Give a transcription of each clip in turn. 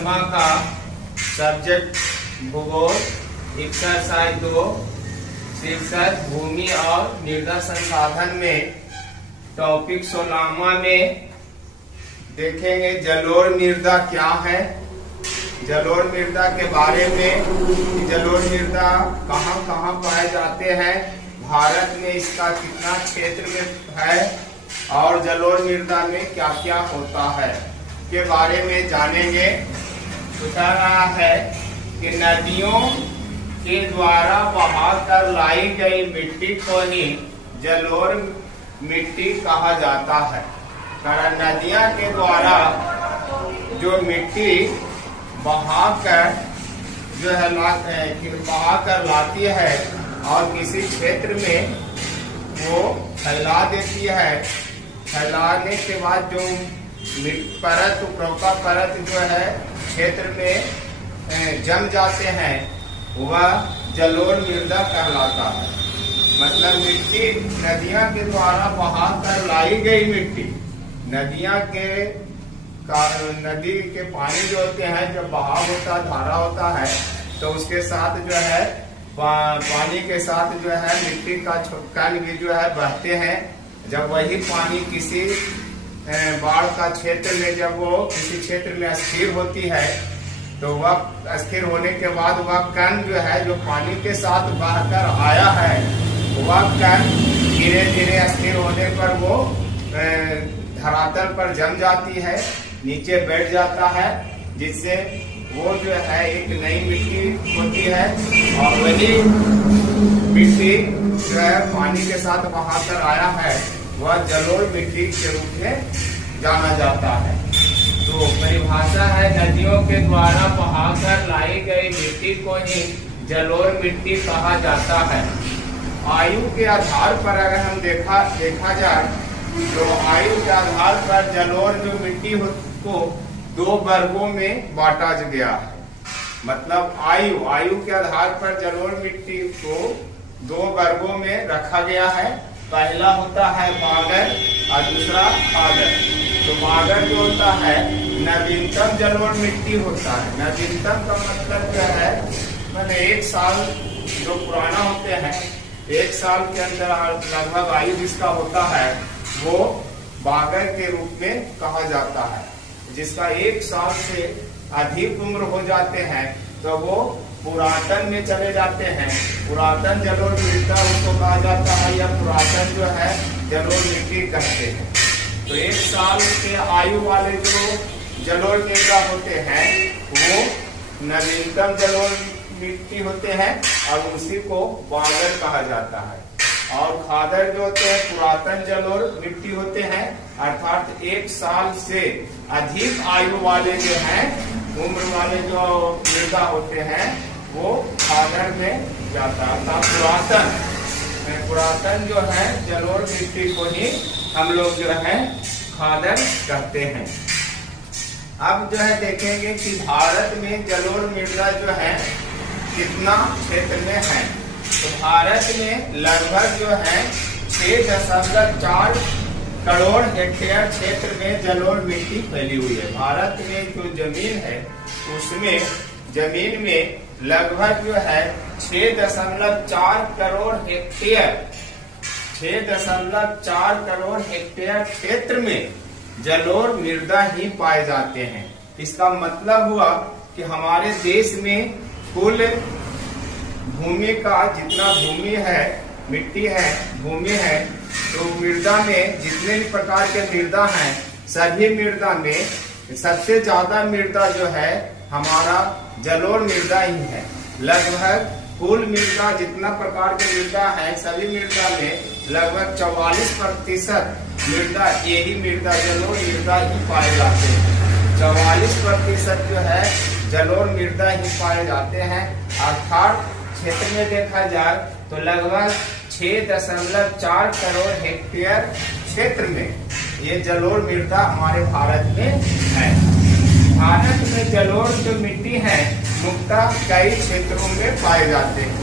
10वां का सब्जेक्ट भूगोल एक्सरसाइज 2 शीर्षक भूमि और मृदा संसाधन में टॉपिक 16वां में देखेंगे जलोढ़ मृदा क्या है, जलोढ़ मृदा के बारे में, जलोढ़ मृदा कहाँ कहाँ पाए जाते हैं, भारत में इसका कितना क्षेत्र में है और जलोढ़ मृदा में क्या क्या होता है के बारे में जानेंगे। बता रहा है कि नदियों के द्वारा बहाकर लाई गई मिट्टी को ही जलोढ़ मिट्टी कहा जाता है। कारण नदियां के द्वारा जो मिट्टी बहाकर जो है बहाकर लाती है और किसी क्षेत्र में वो फैला देती है। फैलाने के बाद जो परत उपरोक्ता परत जो है क्षेत्र में जम जाते हैं वह जलोढ़ मृदा कहलाता है। मतलब मिट्टी नदियां के द्वारा बहाकर लाई गई मिट्टी, नदी के पानी जो होते हैं जब बहाव होता है, धारा होता है, तो उसके साथ जो है पानी के साथ जो है मिट्टी का कण भी जो है बहते हैं। जब वही पानी किसी बाढ़ का क्षेत्र में जब वो किसी क्षेत्र में अस्थिर होती है तो वह अस्थिर होने के बाद वह कण जो है जो पानी के साथ बहकर आया है वह कण धीरे धीरे अस्थिर होने पर वो धरातल पर जम जाती है, नीचे बैठ जाता है, जिससे वो जो है एक नई मिट्टी होती है और वही मिट्टी जो है पानी के साथ बहाकर आया है वह जलोढ़ मिट्टी के रूप में जाना जाता है। तो परिभाषा है नदियों के द्वारा बहाकर लाई गई मिट्टी को ही जलोढ़ मिट्टी कहा जाता है। आयु के आधार पर अगर हम देखा जाए तो आयु के आधार पर जलोढ़ जो मिट्टी को 2 वर्गों में बांटा गया है। मतलब आयु के आधार पर जलोढ़ मिट्टी को 2 वर्गों में रखा गया है। पहला होता है बागर और दूसरा खादर। तो बागर जो होता है नवीनतम जलोढ़ मिट्टी होता है। नवीनतम का मतलब क्या है, मैंने 1 साल जो पुराना होते हैं, 1 साल के अंदर लगभग आयु जिसका होता है वो बागर के रूप में कहा जाता है। जिसका 1 साल से अधिक उम्र हो जाते हैं तो वो पुरातन में चले जाते हैं। पुरातन जलोढ़ मृदा उसको कहा जाता है या पुरातन जो है जलोढ़ मिट्टी कहते हैं। तो 1 साल के आयु वाले जो जलोढ़ मृदा होते हैं वो नवीनतम जलोढ़ मिट्टी होते हैं और उसी को बागर कहा जाता है। और खादर जो होते हैं पुरातन जलोढ़ मिट्टी होते हैं, अर्थात 1 साल से अधिक आयु वाले जो हैं, उम्र वाले जो मृदा होते हैं वो खादर में जाता है। अर्थात पुरातन जो है जलोढ़ मिट्टी को ही हम लोग जो है खादर कहते हैं। अब जो है देखेंगे कि भारत में जलोढ़ मृदा जो है कितना क्षेत्र में है। तो भारत में लगभग जो है 6.4 करोड़ हेक्टेयर क्षेत्र में जलोढ़ मिट्टी फैली हुई है। भारत में जो जमीन है उसमें जमीन में लगभग जो है 6.4 करोड़ हेक्टेयर 6.4 करोड़ हेक्टेयर क्षेत्र में जलोढ़ मृदा ही पाए जाते हैं। इसका मतलब हुआ कि हमारे देश में कुल भूमि का जितना भूमि है, मिट्टी है, भूमि है, तो मृदा में जितने भी प्रकार के मृदा हैं सभी मृदा में सबसे ज्यादा मृदा जो है हमारा जलोढ़ मृदा ही है। लगभग कुल मृदा जितना प्रकार के मृदा है सभी मृदा में लगभग 44% मृदा यही मृदा जलोढ़ मृदा ही पाए जाते हैं। 44% जो है जलोढ़ मृदा ही पाए जाते हैं। अर्थात क्षेत्र में देखा जाए तो लगभग 6.4 करोड़ हेक्टेयर क्षेत्र में ये जलोढ़ मृदा हमारे भारत में है। भारत में जलोढ़ जो मिट्टी है मुख्यतः कई क्षेत्रों में पाए जाते हैं।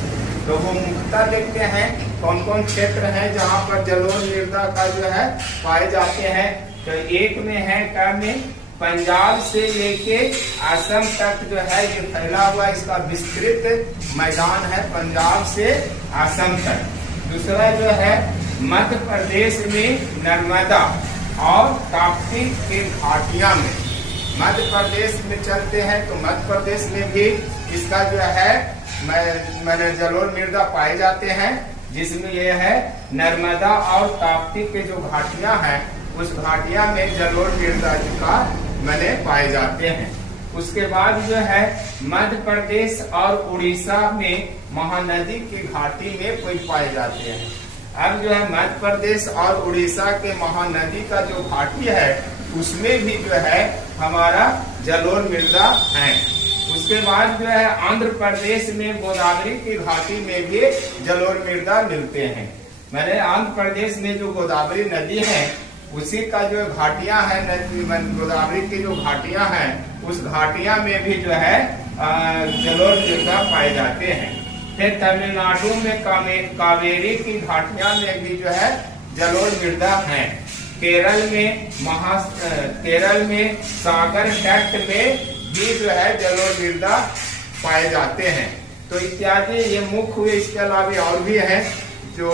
तो वो मुख्यतः देखते हैं कौन कौन क्षेत्र है जहाँ पर जलोढ़ मृदा का जो है पाए जाते हैं। तो एक में है क्या में पंजाब से लेके असम तक जो है ये फैला हुआ, इसका विस्तृत मैदान है पंजाब से असम तक। दूसरा जो है मध्य प्रदेश में नर्मदा और ताप्ती के घाटियां में, मध्य प्रदेश में चलते हैं तो मध्य प्रदेश में भी इसका जो है मैंने जलोढ़ मृदा पाए जाते हैं, जिसमें ये है नर्मदा और ताप्ती के जो घाटियां हैं उस घाटियां में जलोढ़ मृदा का मैंने पाए जाते हैं। उसके बाद जो है मध्य प्रदेश और उड़ीसा में महानदी की घाटी में कोई पाए जाते हैं। अब जो है मध्य प्रदेश और उड़ीसा के महानदी का जो घाटी है उसमें भी जो है हमारा जलोढ़ मृदा है। उसके बाद जो है आंध्र प्रदेश में गोदावरी की घाटी में भी जलोढ़ मृदा मिलते हैं। मैंने आंध्र प्रदेश में जो गोदावरी नदी है उसी का जो घाटियां हैं, गोदावरी की जो घाटियां हैं उस घाटियां में भी जो है जलोढ़ मृदा पाए जाते हैं। फिर तमिलनाडु में कावेरी की घाटियां में भी जो है जलोढ़ मृदा है। केरल में सागर तट में भी जो है जलोढ़ मृदा पाए जाते हैं। तो इत्यादि ये मुख्य हुए। इसके अलावा और भी है जो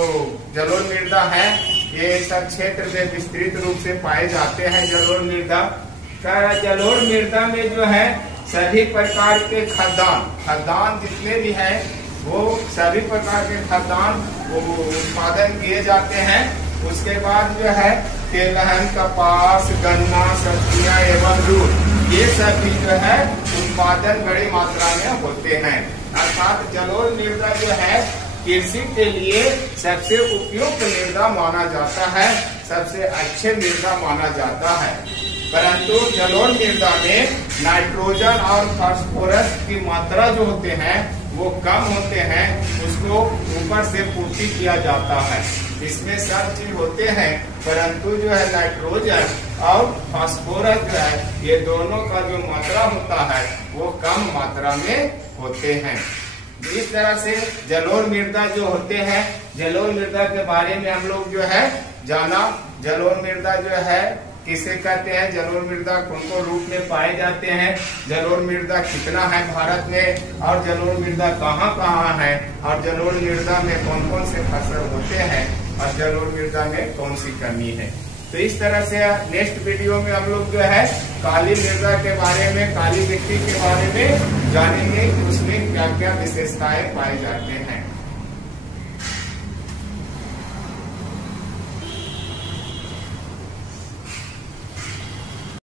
जलोढ़ मृदा है, ये सब क्षेत्र में विस्तृत रूप से पाए जाते हैं जलोढ़ मृदा। जलोढ़ मृदा में जो है सभी प्रकार के खदान जितने भी हैं वो सभी प्रकार के खदान उत्पादन किए जाते हैं। उसके बाद जो है तिलहन, कपास, गन्ना, सब्जियां एवं दूध, ये सब भी जो है उत्पादन बड़ी मात्रा में होते हैं। अर्थात जलोढ़ मृदा जो है कृषि के लिए सबसे उपयुक्त मृदा माना जाता है, सबसे अच्छे मृदा माना जाता है। परंतु जलोढ़ मृदा में नाइट्रोजन और फास्फोरस की मात्रा जो होते हैं वो कम होते हैं, उसको ऊपर से पूर्ति किया जाता है। इसमें सब चीज होते हैं परंतु जो है नाइट्रोजन और फास्फोरस जो है ये दोनों का जो मात्रा होता है वो कम मात्रा में होते हैं। इस तरह से जलोढ़ मृदा जो होते हैं, जलोढ़ मृदा के बारे में हम लोग जो है जाना। जलोढ़ मृदा जो है किसे कहते हैं, जलोढ़ मृदा कौन कौन रूप में पाए जाते हैं, जलोढ़ मृदा कितना है भारत में, और जलोढ़ मृदा कहाँ कहाँ है, और जलोढ़ मृदा में कौन कौन से फसल होते हैं, और जलोढ़ मृदा में कौन सी कमी है। तो इस तरह से नेक्स्ट वीडियो में हम लोग जो है काली मृदा के बारे में, काली मिट्टी के बारे में जानेंगे कि उसमें क्या क्या विशेषताएं पाए जाते हैं।